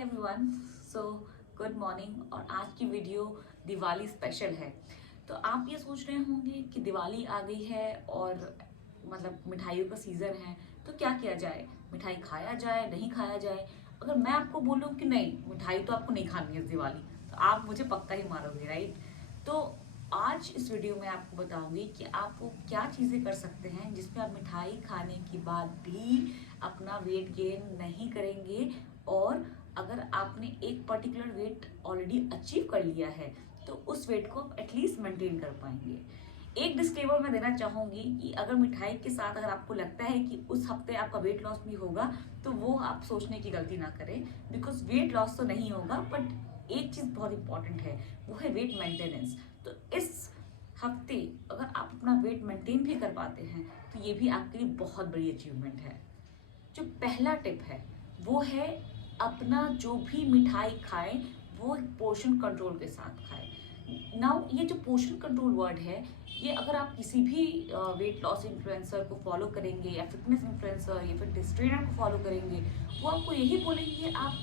Everyone, so good morning. और आज की वीडियो दिवाली स्पेशल है। तो आप ये सोच रहे होंगे कि दिवाली आ गई है और मतलब मिठाइयों का सीज़न है, तो क्या किया जाए, मिठाई खाया जाए नहीं खाया जाए। अगर मैं आपको बोलूं कि नहीं, मिठाई तो आपको नहीं खानी है इस दिवाली, तो आप मुझे पक्का ही मारोगे, राइट। तो आज इस वीडियो में आपको बताऊंगी कि आप वो क्या चीज़ें कर सकते हैं जिसमें आप मिठाई खाने के बाद भी अपना वेट गेन नहीं करेंगे। और अगर आपने एक पर्टिकुलर वेट ऑलरेडी अचीव कर लिया है तो उस वेट को आप एटलीस्ट मेंटेन कर पाएंगे। एक डिस्क्लेमर मैं देना चाहूंगी कि अगर मिठाई के साथ अगर आपको लगता है कि उस हफ्ते आपका वेट लॉस भी होगा, तो वो आप सोचने की गलती ना करें, बिकॉज वेट लॉस तो नहीं होगा, बट एक चीज बहुत इंपॉर्टेंट है, वो है वेट मेंटेनेंस। तो इस हफ्ते अगर आप अपना वेट मेंटेन भी कर पाते हैं तो ये भी आपके लिए बहुत बड़ी अचीवमेंट है। जो पहला टिप है वो है अपना जो भी मिठाई खाएं वो पोर्शन कंट्रोल के साथ खाएं। नाउ ये जो पोर्शन कंट्रोल वर्ड है, ये अगर आप किसी भी वेट लॉस इन्फ्लुएंसर को फॉलो करेंगे या फिटनेस इन्फ्लुएंसर या फिटनेस ट्रेनर को फॉलो करेंगे, वो आपको यही बोलेंगे आप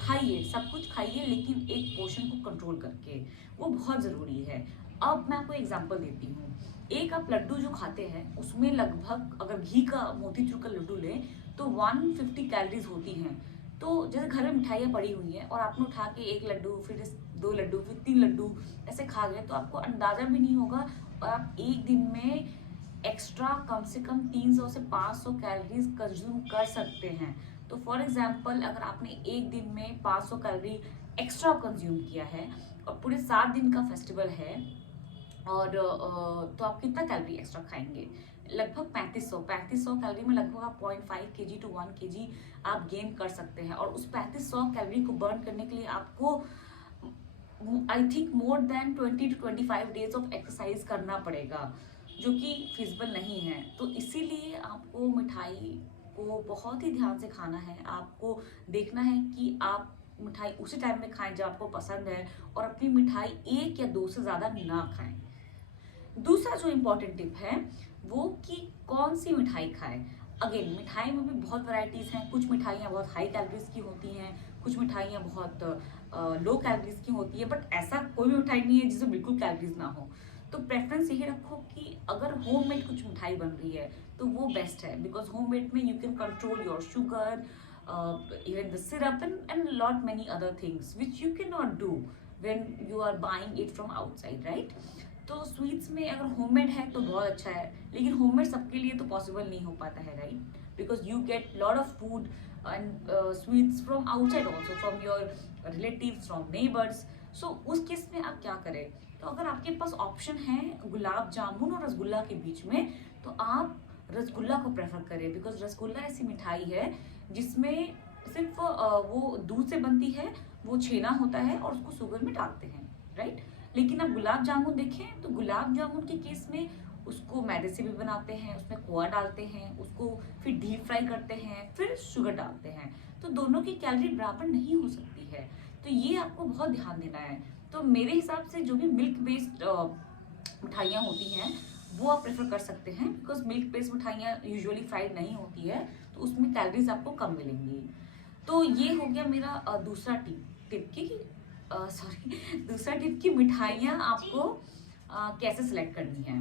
खाइए, सब कुछ खाइए, लेकिन एक पोर्शन को कंट्रोल करके। वो बहुत ज़रूरी है। अब मैं आपको एग्जांपल देती हूँ। एक आप लड्डू जो खाते हैं उसमें लगभग, अगर घी का मोतीचूर का लड्डू लें तो 150 कैलोरीज होती हैं। तो जैसे घर में मिठाइयाँ पड़ी हुई हैं और आपने उठा के एक लड्डू, फिर दो लड्डू, फिर तीन लड्डू ऐसे खा गए, तो आपको अंदाजा भी नहीं होगा। और आप एक दिन में एक्स्ट्रा कम से कम 300 से 500 कैलोरीज कंज्यूम कर सकते हैं। तो फॉर एग्जाम्पल, अगर आपने एक दिन में 500 कैलोरी एक्स्ट्रा कंज्यूम किया है और पूरे 7 दिन का फेस्टिवल है, और तो आप कितना कैलोरी एक्स्ट्रा खाएंगे? लगभग 3500 कैलोरी में लगभग आप 0.5 kg टू 1 kg आप गेन कर सकते हैं। और उस 3500 कैलोरी को बर्न करने के लिए आपको I think more than 20 to 25 days of exercise करना पड़ेगा, जो कि फिजिबल नहीं है। तो इसीलिए आपको मिठाई को बहुत ही ध्यान से खाना है। आपको देखना है कि आप मिठाई उसी टाइम में खाएं जब आपको पसंद है, और अपनी मिठाई एक या दो से ज़्यादा ना खाएं। दूसरा जो इम्पोर्टेंट टिप है वो कि कौन सी मिठाई खाएं। अगेन, मिठाई में भी बहुत वैरायटीज हैं। कुछ मिठाइयाँ बहुत हाई कैलोरीज की होती हैं, कुछ मिठाइयाँ बहुत लो कैलोरीज की होती है, बट ऐसा कोई भी मिठाई नहीं है जिसमें बिल्कुल कैलोरीज ना हो। तो प्रेफरेंस यही रखो कि अगर होममेड कुछ मिठाई बन रही है तो वो बेस्ट है, बिकॉज होममेड में you can control your sugar, even the syrup, and lot many other things which you cannot do when you are buying it from outside, right? तो स्वीट्स में अगर होममेड है तो बहुत अच्छा है, लेकिन होममेड सबके लिए तो पॉसिबल नहीं हो पाता है, right? Because you get lot of food and sweets from outside also, from your relatives, from neighbours. So उस केस में आप क्या करें? तो अगर आपके पास ऑप्शन है गुलाब जामुन और रसगुल्ला के बीच में, तो आप रसगुल्ला को प्रेफर करें, बिकॉज रसगुल्ला ऐसी मिठाई है जिसमें सिर्फ वो दूध से बनती है, वो छेना होता है और उसको शुगर में डालते हैं, राइट? लेकिन अब गुलाब जामुन देखें तो गुलाब जामुन के केस में उसको मैदे से भी बनाते हैं, उसमें खोआ डालते हैं, उसको फिर डीप फ्राई करते हैं, फिर शुगर डालते हैं। तो दोनों की कैलोरी बराबर नहीं हो सकती है। तो ये आपको बहुत ध्यान देना है। तो मेरे हिसाब से जो भी मिल्क बेस्ड मिठाइयाँ होती हैं वो आप प्रेफर कर सकते हैं, बिकॉज मिल्क बेस्ड मिठाइयाँ यूजुअली फ्राइड नहीं होती है, तो उसमें कैलोरीज आपको कम मिलेंगी। तो ये हो गया मेरा दूसरा टिप टिप की सॉरी दूसरा टिप की मिठाइयाँ आपको कैसे सिलेक्ट करनी है।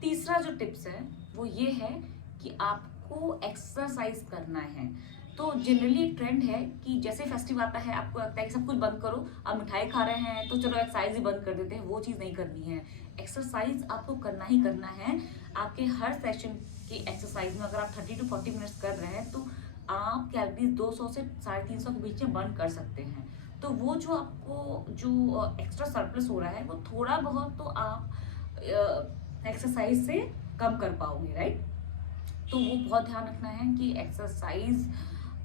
तीसरा जो टिप्स है वो ये है कि आपको एक्सरसाइज करना है। तो जनरली एक ट्रेंड है कि जैसे फेस्टिव आता है आपको लगता है कि सब कुछ बंद करो, आप मिठाई खा रहे हैं तो चलो एक्सरसाइज ही बंद कर देते हैं। वो चीज़ नहीं करनी है। एक्सरसाइज आपको करना ही करना है। आपके हर सेशन की एक्सरसाइज में अगर आप 30 to 40 मिनट्स कर रहे हैं तो आप कैलोरीज 200 से 350 के बीच में बर्न कर सकते हैं। तो वो जो आपको जो एक्स्ट्रा सरप्लस हो रहा है वो थोड़ा बहुत तो आप एक्सरसाइज से कम कर पाओगे, राइट? तो वो बहुत ध्यान रखना है कि एक्सरसाइज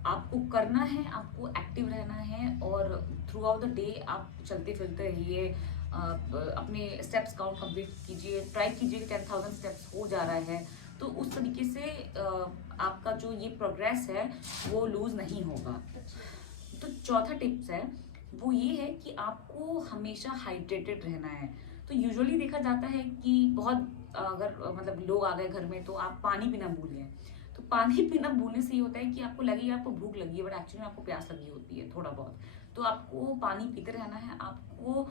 आपको करना है, आपको एक्टिव रहना है, और थ्रू आउट द डे आप चलते फिरते रहिए, अपने स्टेप्स काउंट कंप्लीट कीजिए, ट्राई कीजिए कि 10,000 स्टेप्स हो जा रहा है। तो उस तरीके से आपका जो ये प्रोग्रेस है वो लूज नहीं होगा। तो चौथा टिप्स है वो ये है कि आपको हमेशा हाइड्रेटेड रहना है। तो यूजुअली देखा जाता है कि बहुत अगर मतलब लोग आ गए घर में तो आप पानी पीना भूल गए। तो पानी पीना भूलने से ये होता है कि आपको लगेगा आपको भूख लगी है, बट एक्चुअली में आपको प्यास लगी होती है थोड़ा बहुत। तो आपको पानी पीते रहना है, आपको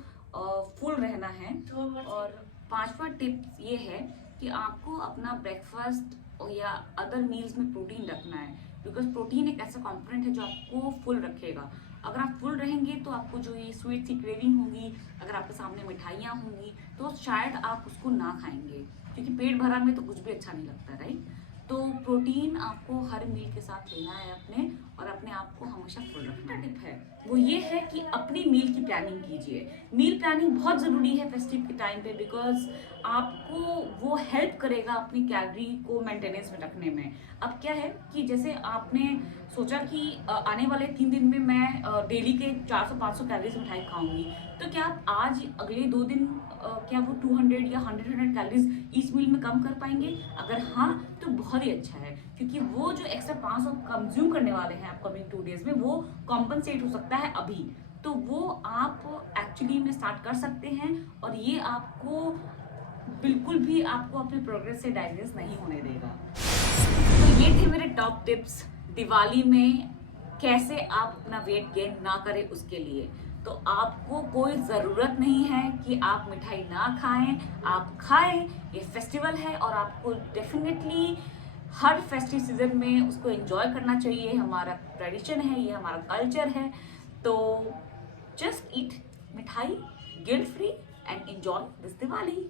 फुल रहना है। और पांचवा टिप ये है कि आपको अपना ब्रेकफास्ट या अदर मील्स में प्रोटीन रखना है, बिकॉज प्रोटीन एक ऐसा कंपोनेंट है जो आपको फुल रखेगा। अगर आप फुल रहेंगे तो आपको जो ये स्वीट सी क्रेविंग होगी, अगर आपके सामने मिठाइयाँ होंगी तो शायद आप उसको ना खाएंगे, क्योंकि पेट भरा में तो कुछ भी अच्छा नहीं लगता, राइट। तो प्रोटीन आपको हर मील के साथ लेना है अपने, और अपने आप को हमेशा फुल रखना। टिप है वो ये है कि अपनी मील की प्लानिंग कीजिए। मील प्लानिंग बहुत ज़रूरी है फेस्टिव के टाइम पे, बिकॉज आपको वो हेल्प करेगा अपनी कैलोरी को मेंटेनेंस में रखने में। अब क्या है कि जैसे आपने सोचा कि आने वाले 3 दिन में मैं डेली के 400-500 कैलोरीज मिठाई खाऊंगी, तो क्या आप आज अगले 2 दिन क्या वो 200 या 100 कैलोरीज ईच मील में कम कर पाएंगे? अगर हाँ तो बहुत ही अच्छा है, क्योंकि वो जो एक्स्ट्रा 500 कंज्यूम करने वाले हैं अपकमिंग 2 डेज में, वो कॉम्पनसेट हो सकता है अभी। तो वो आप एक्चुअली में स्टार्ट कर सकते हैं, और ये आपको बिल्कुल भी आपको अपने प्रोग्रेस से डाइजेस्ट नहीं होने देगा। तो ये थे मेरे टॉप टिप्स दिवाली में कैसे आप अपना वेट गेन ना करें उसके लिए। तो आपको कोई ज़रूरत नहीं है कि आप मिठाई ना खाएं, आप खाएं। ये फेस्टिवल है और आपको डेफिनेटली हर फेस्टिव सीजन में उसको एंजॉय करना चाहिए। हमारा ट्रेडिशन है, ये हमारा कल्चर है। तो जस्ट ईट मिठाई guilt free and enjoy this Diwali.